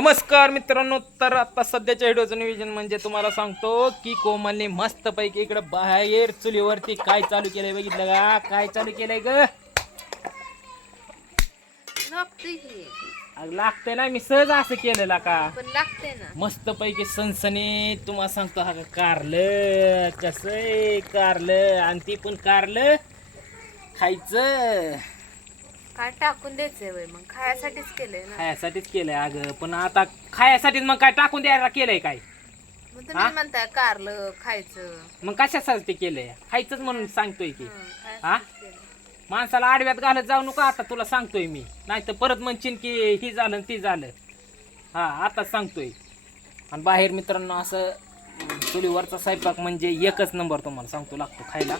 नमस्कार मित्रांनो तर आता सध्याच्या व्हिडिओचं नियोजन म्हणजे तुम्हाला सांगतो की कोमलने मस्त पैकी इकडे बाहेर चुलीवरती काय चालू केलंय बघितलं का? काय चालू केलंय ग? लागते की. अग लागतंय ना मी सहज असं केलेला का? पण लागते ना. मस्त पैकी सनसनी तुम्हाला सांगतो हा कारलं कसं कारलं आणि ती पण कारलं खायचं. काय टाकून द्यायचंय वय मग खायासाठीच केलंय ना. खायासाठीच केलंय अगं पण आता खायासाठीच मग काय टाकून द्यायला केलंय काय? मग? तुम्ही म्हणताय कारलं खायचं. मग कशासाठी ते केलंय? खायचंच म्हणून सांगतोय की. हं, हा? केलंय. माणसाला आडव्यात घालत जाऊ नका आता तुला सांगतोय मी. नाही तर परत म्हणशील की ही झालं आणि ती झालं. हा आताच सांगतोय. आणि बाहेर मित्रांनो असं चुलीवरचा स्वयंपाक म्हणजे एकच नंबर तुम्हाला सांगतो लागतो खायला.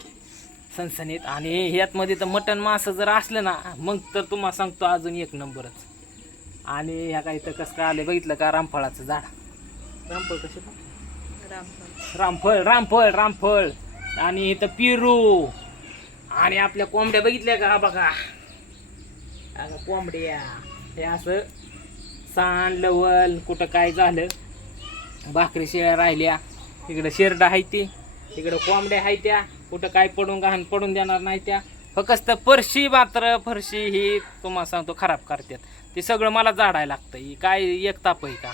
सणसणीत आणि ह्यातमध्ये तर मटण मासं जर असलं ना मग तर तुम्हाला सांगतो अजून एक नंबरच. आणि ह्या काही तर कसं काय आलं बघितलं का? रामफळाचं झाड. रामफळ कसे रामफळ. रामफळ रामफळ रामफळ. आणि इथं पिरू. आणि आपल्या कोंबड्या बघितल्या का? हा बघा. कोंबड्या. हे असं सांड लवल कुठं काय झालं? भाकरी शेळ्या राहिल्या. इकडं शेरडा आहे ती. इकडं कोंबड्या आहे त्या. कुठं काय पडून घाण पडून देणार नाही त्या. फक्त फरशी मात्र फरशी ही तुम्हाला सांगतो खराब करतात. ते सगळं मला झाडायला लागतं ही काय एक ताप आहे का.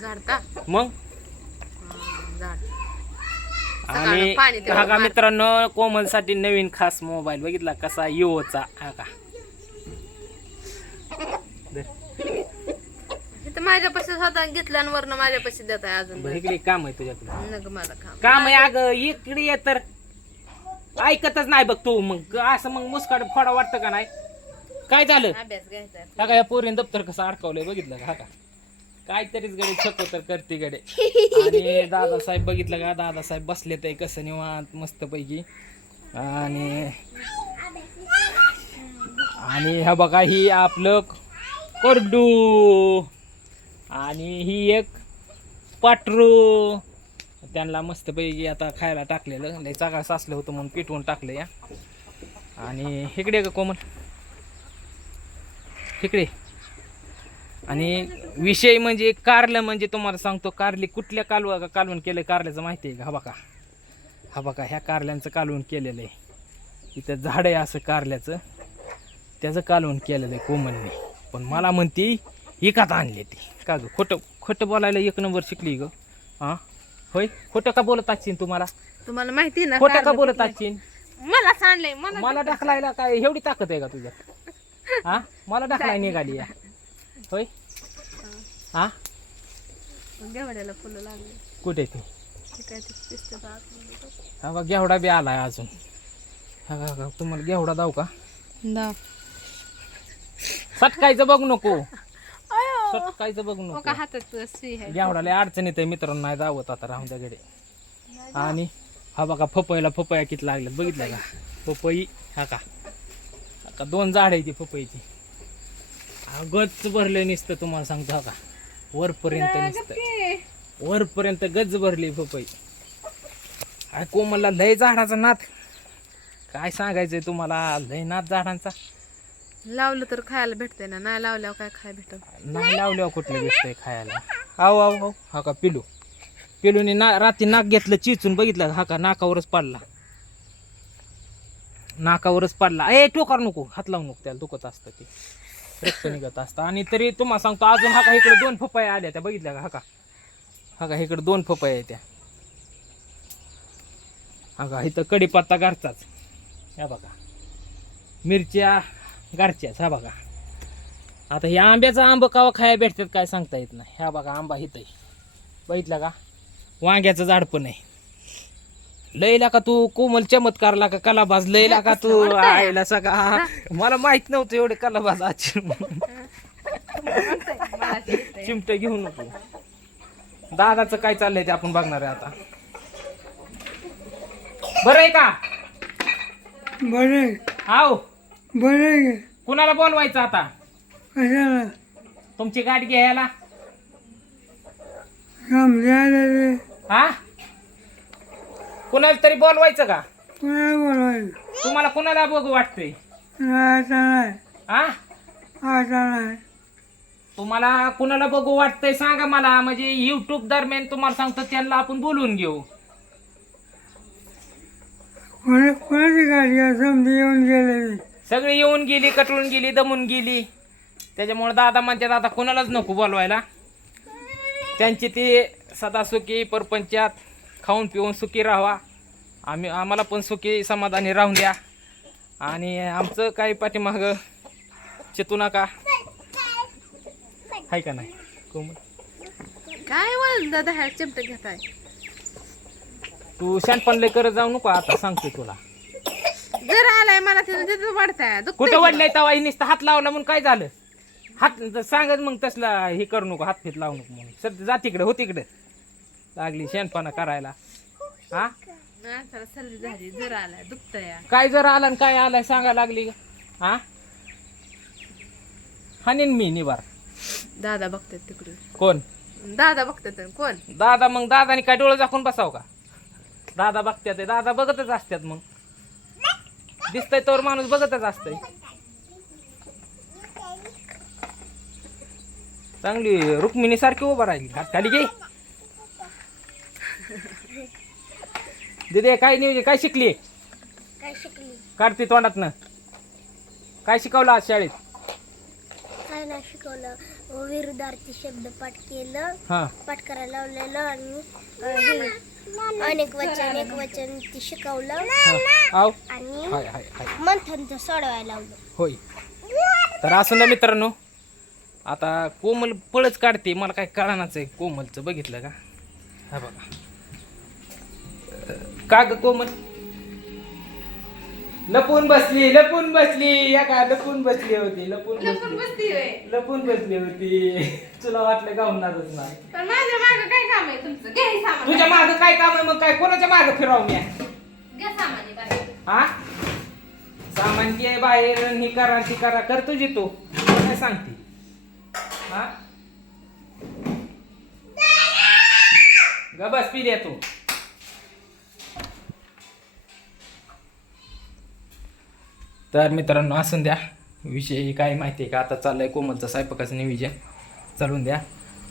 झाडता? मग? आणि हा का. मित्रांनो कोमलसाठी नवीन खास मोबाईल बघितला कसा? युओचा हा का? माझ्यापाशी स्वतः घेतलं आणि वरनं माझ्यापाशी देत आहे अजून. बरं, इकडे काम आहे तुझ्याकडे. नग मला काम. काम आहे अगं इकडे ये तर. ऐकतच नाही बघ तू. मग असं मग मुस्काड फोडा वाटतं का नाही? काय झालं? अभ्यास घ्यायचा आहे. हा का या पोरीने दप्तर कसं अडकवलंय बघितलं का? हा का? काहीतरीच गडे छको तर करते गडे. आणि दादासाहेब बघितलं का? दादासाहेब बसले ते कसं निवांत मस्त पैकी आणि आणि हा बघा ही आपलं करडू. आणि ही एक पाटरू. त्यांना मस्तपैकी आता खायला टाकलेलं. लय चांगलं साचलं होतं म्हणून पिटवून टाकलं या. आणि इकडे का कोमल? इकडे आणि विषय म्हणजे कारलं म्हणजे तुम्हाला सांगतो कारली कुठल्या कालवा का कालवण केलं कारल्याचं माहिती आहे का? हा बघा. हा बघा ह्या कारल्यांचं कालवण केलेलं आहे. इथं झाड आहे असं कारल्याचं. त्याचं कालवण केलेलं आहे कोमलने. पण मला म्हणते एकात आणले ती. का ग? खोटं खोटं बोलायला एक नंबर शिकली ग. हां होय? खोटं का बोलत असशील तुम्हाला? तुम्हाला माहिती आहे ना खोटं का बोलत? असशील? मला सांडलंय मला मला ढकलायला काय? एवढी ताकद आहे का तुझ्यात हा मला ढकलाय निघाली या होय? हा. फुलं लागले. कुठे ती? हे काय ते दिसतं का आतमध्ये? हा बघ घेवडा बी आलाय अजून. हा का का तुम्हाला घेवडा दाव का. सटकायचं बघ नको. सटकायचं बघ नको. का हातात सुई आहे. मित्रांनो नाही दावत आता राहून त्याकडे आणि हा बघा पपईला पपया किती लागल्यात बघितलं का? पपई हा का? का दोन झाड आहे ती पपईची. हा गच भरले नुसतं तुम्हाला सांगतो हा का? वरपर्यंत नुसतं. वरपर्यंत गज भरली पपई. काय कोमलला लय झाडाचा नाद. काय सांगायचंय तुम्हाला लय नाद झाडांचा. लावलं तर खायला भेटतंय ना? नाही लावल्यावर काय खायला भेटत? नाही लावल्यावर कुठलं भेटतंय खायला? आव आव आव. हा का पिलू? पिलूने ना रात्री नाक घेतलं चिचून बघितलं हा का नाकावरच पडला. नाकावरच पडला. ए टोकार नको. हात लावू नको त्याला दुखत असतं ते. रक्त निघत असतं. आणि तरी तुम्हाला सांगतो अजून हा का इकडे दोन फपाया आल्या त्या बघितल्या का? हा का? हा का इकडे दोन फपाया त्या. हा का इथं कडीपत्ता घरचाच. या बघा. मिरच्या घरच्याच हा बघा. आता हे आंब्याचा आंब कावा खाया भेटतात काय सांगता येत नाही. ह्या बघा आंबा हित बघितला का? वांग्याचं झाड पण आहे. लयला का तू कोमल चमत्कारला का कलाबाज. लयला का तू आयला सगळा. मला माहीत नव्हतं एवढे कलाबाज चिमट घेऊ नको. दादाचं काय चाललंय ते आपण बघणार आहे आता. बरं आहे का? बरे आव बरे कुणाला बोलवायचं आता? कशाला? तुमची गाडी घ्यायला? समजायला हा? कुणाला तरी बोलवायचं का? कुणाला बोलवायचं? तुम्हाला कुणाला बघू वाटतंय? नाही आता नाही. हा? आता नाही. तुम्हाला कुणाला बघू वाटतंय सांगा मला. म्हणजे युट्यूब दरम्यान तुम्हाला सांगतो त्यांना आपण बोलवून घेऊ. कोणा कोणाची गाडी समजी येऊन गेलेली सगळी येऊन गेली कटळून गेली दमून गेली. त्याच्यामुळे दादा म्हणतात आता कोणालाच नको बोलवायला. त्यांची ते सदा सुखी परपंचात खाऊन पिऊन सुखी राहावा. आम्ही आम्हाला पण सुखी समाधानी राहून द्या. आणि आमचं काही पाठीमागं चेतू नका. आहे का नाही? कोमल काय बोल दादा ह्या चिमट घेताय. तू शानपण लय करत जाऊ नको आता सांगतो तुला. जर आलाय मला तिथं तिथं वाढताय कुठं वाढलंय तवा ही नुसतं हात लावला म्हणून काय झालं? हात सांगत मग तसला हे करू नको हात फित लावू नको म्हणून. सर जा तिकडे हो तिकडे. लागली शेणपणा करायला. हा? माणसाला सर्दी झाली जर आलाय दुखतंय. काय जर आला आणि काय आलाय सांगा लागली. हा? हानीन मी निवार. दादा बघतात तिकडे कोण? दादा बघतात कोण? दादा मग दादानी काय डोळे झाकून बसाव का? दादा बघत्यात. दादा बघतच असतात मग. दिसतंय तर माणूस बघतच असतंय. चांगली रुक्मिणी सारखी उभा राहिली. हात खाली घे. दिदे काय नाही काय शिकली? काय शिकली? काढते तोंडातनं. काय शिकवलं आज शाळेत? काय नाही शिकवलं. विरुद्धार्थी शब्द पाठ केलं. हा. पाठ करायला लावलेलं आणि अनेक वचन एक वचन ते शिकवलं. आव आणि हाय हाय हाय. मंथनचं सोडवायला लावलं. होय. तर असं ना मित्रांनो आता कोमल पळच काढते मला काय कळणाच आहे कोमलचं बघितलं का? हा बघा. का ग कोमल? लपून बसली लपून बसली. या का लपून बसली होती लपून बसली. लपून बसली होती. तुला वाटलं गावणारच नाही? पण माझ्या मागं काय काम आहे? माग काय काम आहे मग काय कोणाच्या माग फिरावं मी? घ्या सामान हे बाहेर. हा? सामान आहे बाहेर ही करा ती करा. कर तुझी तू. काय सांगते? हा? ग बस पी द्या तू. तर मित्रांनो असून द्या. विषय काय माहिती आहे का? आता चाललंय कोमलचं स्वयंपाकाचं नियोजन. चालून द्या.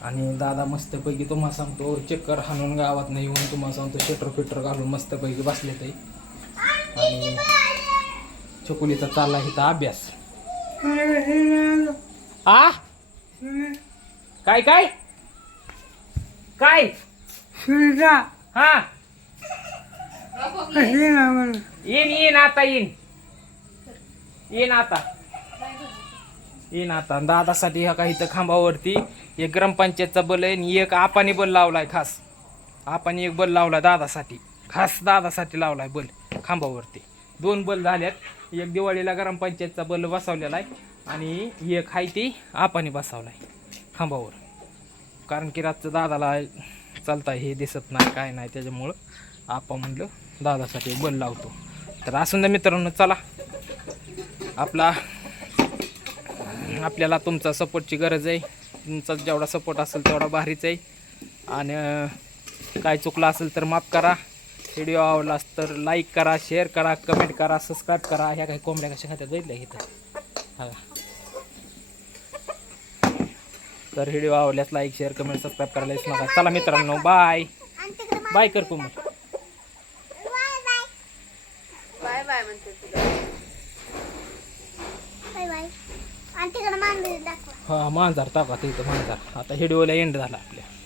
आणि दादा मस्तपैकी तुम्हाला सांगतो चक्कर हाणून गावात नाही येऊन तुम्हाला सांगतो शटर फिटर घालून मस्तपैकी बसले ते. आणि चकुलीचा चालला इथं अभ्यास. आ? काय काय? काय? सुनीता हा येईन येईन आता येईन. येईन आता. येईन आता. दादासाठी ह्या काही इथं खांबावरती एक ग्रामपंचायतचा बल आहे आणि एक आपाने बल लावलाय खास. आपाने एक बल लावला दादासाठी. खास दादासाठी लावलाय बल खांबावरती. दोन बल झाल्यात. एक दिवाळीला ग्रामपंचायतचा बल बसवलेला आहे आणि एक आहे ती आपानी बसवलाय खांबावर. कारण की रातचं दादाला चालता हे दिसत नाही काय नाही त्याच्यामुळं आपा म्हणलं दादासाठी बल लावतो. तर असून द्या मित्रांनो चला. आपला आपल्याला तुमचा सपोर्टची गरज आहे. तुमचा जेवढा सपोर्ट असेल तेवढा भारीच आहे. आणि काय चुकलं असेल तर माफ करा. व्हिडिओ आवडला असेल तर लाईक करा शेअर करा कमेंट करा सबस्क्राईब करा. ह्या काही कोंबड्या कशा खात्यात बघितल्या इथं? हा. तर व्हिडिओ आवडल्यास लाईक शेअर कमेंट सबस्क्राईब करायला विसरू नका. चला मित्रांनो बाय. बाय कर कोमल बाय बाय. म्हणते तुला बाय बाय आणि तिकडं मांजर दाखवा. हा मांजर टाका तिथं मांजर. आता हिडिओला एंड झाला आपल्या.